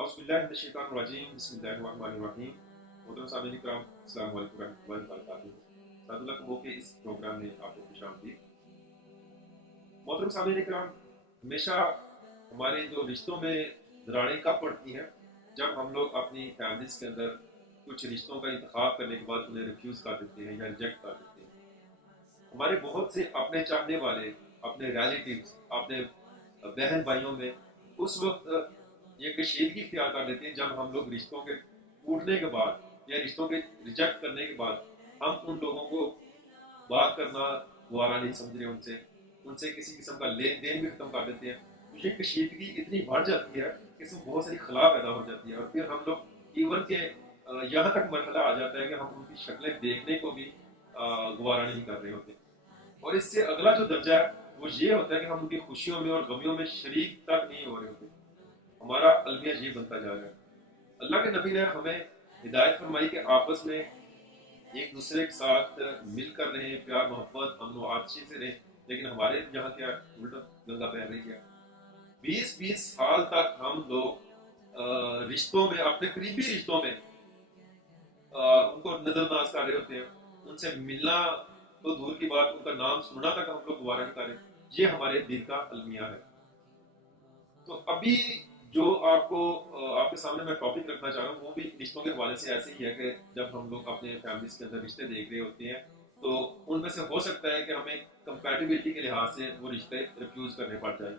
اعوذ باللہ من الشیطان الرجیم بسم اللہ الرحمن الرحیم. محترم سامعین کرام، السلام علیکم ورحمۃ اللہ وبرکاتہ. سعد اللہ کبو کے اس پروگرام میں آپ کو خوش آمدید. محترم سامعین کرام، ہمیشہ ہمارے جو رشتوں میں دراڑیں کب پڑتی ہیں جب ہم لوگ اپنی فیملیز کے اندر کچھ رشتوں کا انتخاب کرنے کے بعد انہیں ریفیوز کر دیتے ہیں یا ریجیکٹ کر دیتے ہیں. ہمارے بہت سے اپنے چاہنے والے، اپنے ریلیٹیوز، اپنے بہن بھائیوں میں اس وقت یہ کشیدگی اختیار کر لیتے ہیں جب ہم لوگ رشتوں کے ٹوٹنے کے بعد یا رشتوں کے ریجیکٹ کرنے کے بعد ہم ان لوگوں کو بات کرنا گوارا نہیں سمجھ رہے، ان سے کسی قسم کا لین دین بھی ختم کر دیتے ہیں. یہ کشیدگی اتنی بڑھ جاتی ہے کہ اس میں بہت ساری خلا پیدا ہو جاتی ہے، اور پھر ہم لوگ ایون کے یہاں تک مرحلہ آ جاتا ہے کہ ہم ان کی شکلیں دیکھنے کو بھی گوارا نہیں کر رہے ہوتے. اور اس سے اگلا جو درجہ ہے وہ یہ ہوتا ہے کہ ہم ان کی خوشیوں میں اور غمیوں میں شریک تک نہیں ہو رہے ہوتے. ہمارا المیہ یہ بنتا جا رہا ہے. اللہ کے نبی نے ہمیں ہدایت فرمائی کہ آپس میں ایک دوسرے کے ساتھ مل کر رہیں، پیار محبت امن و آتشی سے رہیں. لیکن ہمارے یہاں کیا الٹا گنگا بہہ رہی ہے. 20 سال تک ہم لوگ رشتوں میں، اپنے قریبی رشتوں میں ان کو نظر انداز کر رہے ہوتے ہیں. ان سے ملنا تو دور کی بات، ان کا نام سننا تک ہم لوگ گوارا نہیں کر رہے. یہ ہمارے دل کا المیہ ہے. تو ابھی جو آپ کے سامنے میں ٹاپک رکھنا چاہ رہا ہوں وہ بھی رشتوں کے حوالے سے ایسے ہی ہے کہ جب ہم لوگ اپنے فیملیز کے اندر رشتے دیکھ رہے ہوتے ہیں تو ان میں سے ہو سکتا ہے کہ ہمیں کمپیٹیبلٹی کے لحاظ سے وہ رشتے ریفیوز کرنے پڑ جائیں.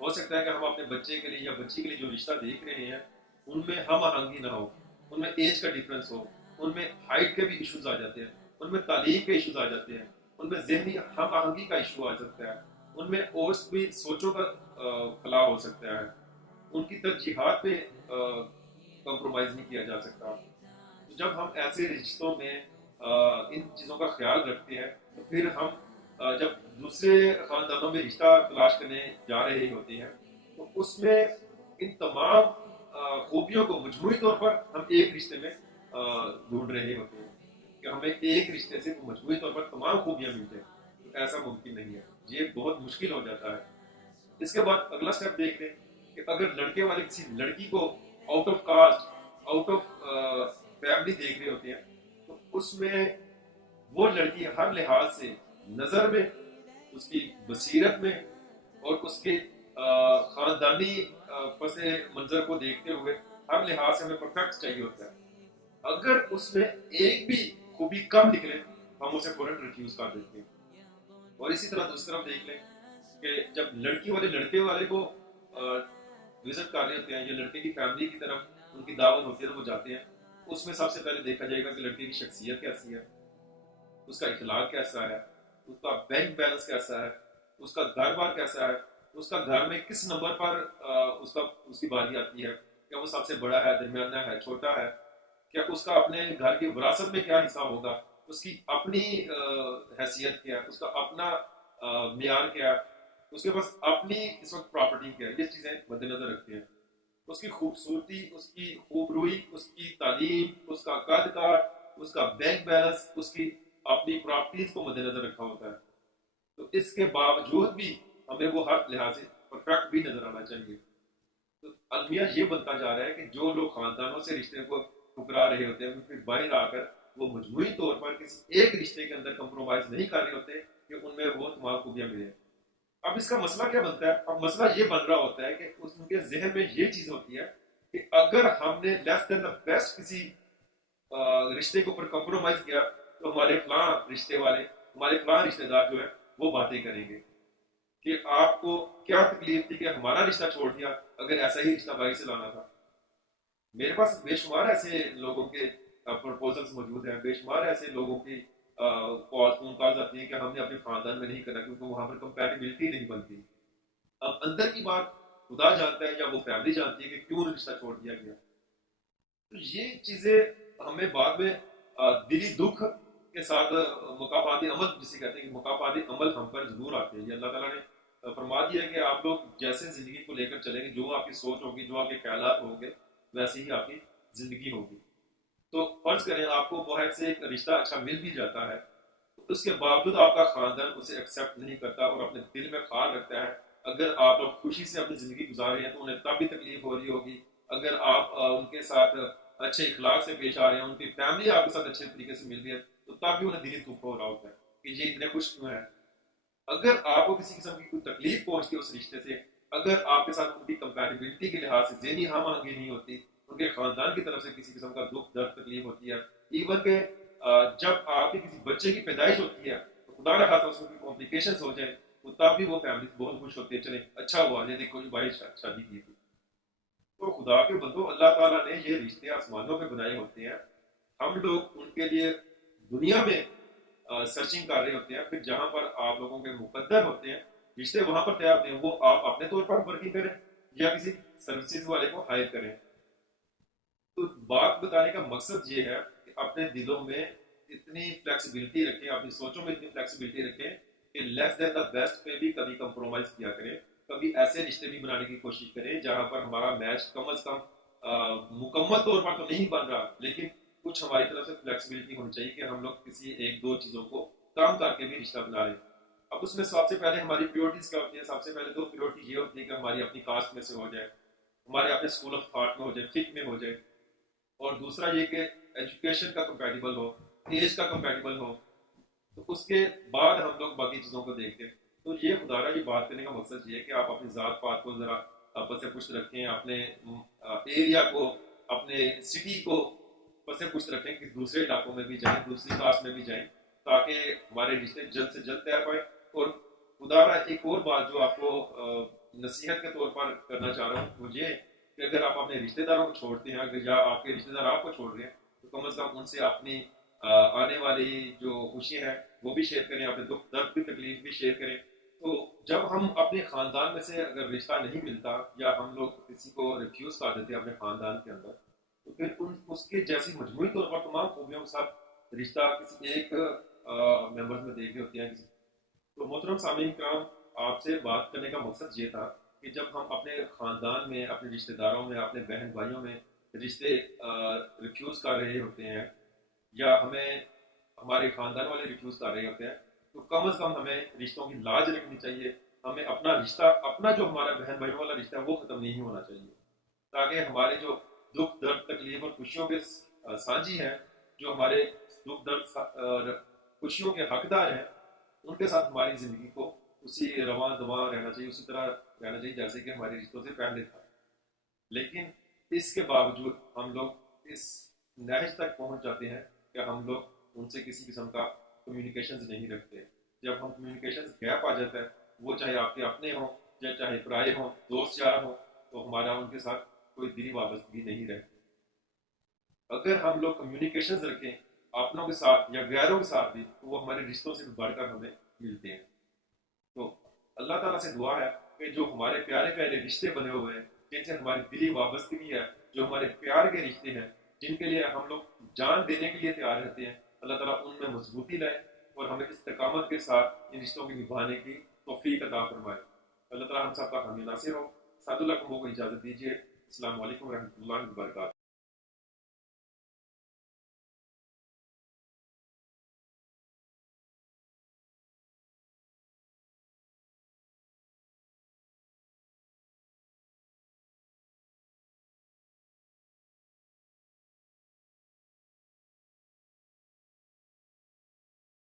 ہو سکتا ہے کہ ہم اپنے بچے کے لیے یا بچی کے لیے جو رشتہ دیکھ رہے ہیں ان میں ہم آہنگی نہ ہو، ان میں ایج کا ڈفرینس ہو، ان میں ہائٹ کے بھی ایشوز آ جاتے ہیں، ان میں تعلیم کے ایشوز آ جاتے ہیں، ان میں ذہنی ہم آہنگی کا ایشو آ سکتا ہے، ان میں اور بھی سوچوں کا خلا ہو سکتا ہے، ان کی ترجیحات پہ کمپرومائز نہیں کیا جا سکتا. تو جب ہم ایسے رشتوں میں ان چیزوں کا خیال رکھتے ہیں تو پھر ہم جب دوسرے خاندانوں میں رشتہ تلاش کرنے جا رہے ہوتے ہیں تو اس میں ان تمام خوبیوں کو مجموعی طور پر ہم ایک رشتے میں ڈھونڈ رہے ہوتے ہیں کہ ہمیں ایک رشتے سے مجموعی طور پر تمام خوبیاں مل جائیں. تو ایسا ممکن نہیں ہے، یہ بہت مشکل ہو جاتا ہے. اس کے بعد اگلا سٹیپ دیکھ لیں کہ اگر لڑکے والے کسی لڑکی کو out of cost, out of family دیکھ رہے ہوتے ہیں تو اس میں وہ لڑکی ہر لحاظ سے، نظر میں، اس کی بصیرت میں اور اس کے خاندانی پس منظر کو دیکھتے ہوئے ہر لحاظ سے ہمیں پرفیکٹ چاہیے ہوتا ہے. اگر اس میں ایک بھی خوبی کم نکلے ہم اسے فوراً ریفیوز کر دیتے ہیں. اور اسی طرح دوسری طرف دیکھ لیں کہ جب لڑکی والے لڑکے والے کو وزٹ کر رہے ہوتے ہیں یا لڑکے کی فیملی کی طرف ان کی دعوت ہوتی ہے تو وہ جاتے ہیں، اس میں سب سے پہلے دیکھا جائے گا کہ لڑکے کی شخصیت کیسی ہے، اس کا اخلاق کیسا ہے، اس کا بینک بیلنس کیسا ہے، اس کا گھر بار کیسا ہے، اس کا گھر میں کس نمبر پر اس کی باری آتی ہے، کیا وہ سب سے بڑا ہے، درمیانہ ہے، چھوٹا ہے، کیا اس کا اپنے گھر کی وراثت میں کیا حصہ ہوگا، اس کی اپنی حیثیت کیا ہے، اس کا اپنا معیار کیا ہے، اس کے پاس اپنی اس وقت پراپرٹی کیا ہے. یہ چیزیں مد نظر رکھتے ہیں. اس کی خوبصورتی، اس کی خوبروئی، اس کی تعلیم، اس کا قد کاٹ، اس کا بینک بیلنس، اس کی اپنی پراپرٹیز کو مد نظر رکھا ہوتا ہے. تو اس کے باوجود بھی ہمیں وہ ہر لحاظ سے پرفیکٹ بھی نظر آنا چاہیے. تو المیہ یہ بنتا جا رہا ہے کہ جو لوگ خاندانوں سے رشتے کو ٹکرا رہے ہوتے ہیں پھر باہر آ کر وہ مجموعی طور پر کسی ایک رشتے کے اندر کمپرومائز نہیں کر رہے ہوتے کہ ان میں وہ تمام خوبیاں ملیں. اب اس کا مسئلہ کیا بنتا ہے؟ اب مسئلہ یہ بن رہا ہوتا ہے کہ اس کے ذہن میں یہ چیز ہوتی ہے کہ اگر ہم نے لیس دین دا بیسٹ کسی رشتے کے اوپر کمپرومائز کیا تو ہمارے فلاں رشتے والے، ہمارے فلاں رشتے دار جو ہے وہ باتیں کریں گے کہ آپ کو کیا تکلیف تھی کہ ہمارا رشتہ چھوڑ دیا اگر ایسا ہی رشتہ باہر سے لانا تھا. میرے پاس بے شمار ایسے لوگوں کے پرپوزلز موجود ہیں، بے شمار ایسے لوگوں کی فون کالز آتی ہیں کہ ہم نے اپنے خاندان میں نہیں کرنا کیونکہ وہاں پر کمپیٹیبلٹی نہیں بنتی. اب اندر کی بات خدا جانتا ہے یا وہ فیملی جانتی ہے کہ کیوں رشتہ چھوڑ دیا گیا. تو یہ چیزیں ہمیں بعد میں دلی دکھ کے ساتھ مکافاتی عمل جسے کہتے ہیں کہ مکافاتی عمل ہم پر ضرور آتے ہیں. یہ اللہ تعالیٰ نے فرما دیا ہے کہ آپ لوگ جیسے زندگی کو لے کر چلیں گے، جو آپ کی سوچ ہوگی، جو آپ کے خیالات ہوں گے، ویسے ہی آپ کی زندگی ہوگی. تو فرض کریں آپ کو باہر سے ایک رشتہ اچھا مل بھی جاتا ہے، اس کے باوجود آپ کا خاندان اسے ایکسیپٹ نہیں کرتا اور اپنے دل میں خیال رکھتا ہے. اگر آپ لوگ خوشی سے اپنی زندگی گزار رہے ہیں تو انہیں تب بھی تکلیف ہو رہی ہوگی. اگر ان کے ساتھ اچھے اخلاق سے پیش آ رہے ہیں، ان کی فیملی آپ کے ساتھ اچھے طریقے سے مل رہی ہے، تو تب بھی انہیں دلی دکھ ہو رہا ہوتا ہے کہ یہ اتنے خوش کیوں ہیں۔ اگر آپ کو کسی قسم کی کوئی تکلیف پہنچتی ہے اس رشتے سے، اگر آپ کے ساتھ ان کی کمپیٹیبلٹی کے لحاظ سے ذہنی ہم آہنگی نہیں ہوتی، ان کے خاندان کی طرف سے کسی قسم کا دکھ درد تکلیف ہوتی ہے، ایون کہ جب آپ کے کسی بچے کی پیدائش ہوتی ہے تو خدا نہ خاصا اس میں کمپلیکیشنز ہو جائیں، تو تب بھی وہ فیملی بہت خوش ہوتی ہے، چلیں اچھا ہوا یہ دیکھو بھائی شادی کی تھی۔ تو خدا کے بندو، اللہ تعالیٰ نے یہ رشتے آسمانوں پہ بنائے ہوتے ہیں، ہم لوگ ان کے لیے دنیا میں سرچنگ کر رہے ہوتے ہیں، پھر جہاں پر آپ لوگوں کے مقدر ہوتے ہیں رشتے وہاں پر تیار ہوتے ہیں، وہ آپ اپنے طور پر ورکنگ کریں یا کسی سروسز والے کو ہائر کریں۔ تو بات بتانے کا مقصد یہ ہے کہ اپنے دلوں میں اتنی فلیکسیبلٹی رکھیں، اپنی سوچوں میں اتنی فلیکسیبلٹی رکھیں کہ لیس دین دا بیسٹ پہ بھی کبھی کمپرومائز کیا کریں، کبھی ایسے رشتے بھی بنانے کی کوشش کریں جہاں پر ہمارا میچ کم از کم مکمل طور پر تو نہیں بن رہا، لیکن کچھ ہماری طرف سے فلیکسیبلٹی ہونی چاہیے کہ ہم لوگ کسی ایک دو چیزوں کو کام کر کے بھی رشتہ بنا لیں۔ اب اس میں سب سے پہلے ہماری پریورٹیز کیا ہوتی ہیں؟ سب سے پہلے تو پریورٹی یہ ہوتی ہے کہ ہماری اپنی کاسٹ میں سے ہو جائے، ہمارے اپنے اسکول آف تھاٹ میں ہو جائے، فک میں ہو جائے، اور دوسرا یہ کہ ایجوکیشن کا کمپیٹیبل ہو، ایج کا کمپیٹیبل ہو، تو اس کے بعد ہم لوگ باقی چیزوں کو دیکھتے ہیں۔ تو یہ خدا را یہ بات کرنے کا مقصد یہ ہے کہ آپ اپنی ذات پات کو ذرا پس پشت رکھیں، اپنے ایریا کو، اپنے سٹی کو پس پشت رکھیں کہ دوسرے علاقوں میں بھی جائیں، دوسری کاسٹ میں بھی جائیں، تاکہ ہمارے رشتے جلد سے جلد طے پائیں۔ اور خدا را ایک اور بات جو آپ کو نصیحت کے طور پر کرنا چاہ رہا ہوں وہ یہ کہ اگر آپ اپنے رشتہ داروں کو چھوڑتے ہیں، اگر یا آپ کے رشتہ دار آپ کو چھوڑ رہے ہیں، تو کم از کم ان سے اپنی آنے والی جو خوشی ہے وہ بھی شیئر کریں، اپنے دکھ درد کی تکلیف بھی شیئر کریں۔ تو جب ہم اپنے خاندان میں سے اگر رشتہ نہیں ملتا یا ہم لوگ کسی کو ریفیوز کر دیتے ہیں اپنے خاندان کے اندر، تو پھر اس کے جیسی مجموعی طور پر تمام خوبیوں کے ساتھ رشتہ کسی ایک ممبرز میں دیکھ رہے ہوتے ہیں کسی۔ تو محترم سامعین کرام، آپ سے بات کرنے کا مقصد یہ تھا کہ جب ہم اپنے خاندان میں، اپنے رشتہ داروں میں، اپنے بہن بھائیوں میں رشتے ریفیوز کر رہے ہوتے ہیں یا ہمیں ہمارے خاندان والے ریفیوز کر رہے ہوتے ہیں، تو کم از کم ہمیں رشتوں کی لاج رکھنی چاہیے، ہمیں اپنا رشتہ، اپنا جو ہمارا بہن بھائیوں والا رشتہ ہے وہ ختم نہیں ہونا چاہیے، تاکہ ہمارے جو دکھ درد تکلیف اور خوشیوں کے سانجی ہیں، جو ہمارے دکھ درد اور خوشیوں کے حقدار ہیں، ان کے ساتھ ہماری زندگی کو اسی رواں دواں رہنا چاہیے، اسی طرح رہنا چاہیے جیسے کہ ہمارے رشتوں سے پہلے تھا۔ لیکن اس کے باوجود ہم لوگ اس نہج تک پہنچ جاتے ہیں کہ ہم لوگ ان سے کسی قسم کا کمیونیکیشنز نہیں رکھتے۔ جب ہم کمیونیکیشنز گیپ آ جاتا ہے، وہ چاہے آپ کے اپنے ہوں یا چاہے پرائے ہوں، دوست یار ہوں، تو ہمارا ان کے ساتھ کوئی دلی وابستگی نہیں رہتی۔ اگر ہم لوگ کمیونیکیشنز رکھیں اپنوں کے ساتھ یا غیروں کے ساتھ بھی، تو وہ ہمارے رشتوں سے بڑھ کر ہمیں ملتے ہیں۔ تو اللہ تعالیٰ سے دعا ہے کہ جو ہمارے پیارے پیارے رشتے بنے ہوئے ہیں، جن سے ہماری دلی وابستگی ہے، جو ہمارے پیار کے رشتے ہیں، جن کے لیے ہم لوگ جان دینے کے لیے تیار رہتے ہیں، اللہ تعالیٰ ان میں مضبوطی لائے اور ہمیں استقامت کے ساتھ ان رشتوں کی نبھانے کی توفیق عطا فرمائے۔ اللہ تعالیٰ ہم سب کا حامی ناصر ہو۔ سعد اللہ کو اجازت دیجیے۔ السلام علیکم ورحمۃ اللہ وبرکاتہ۔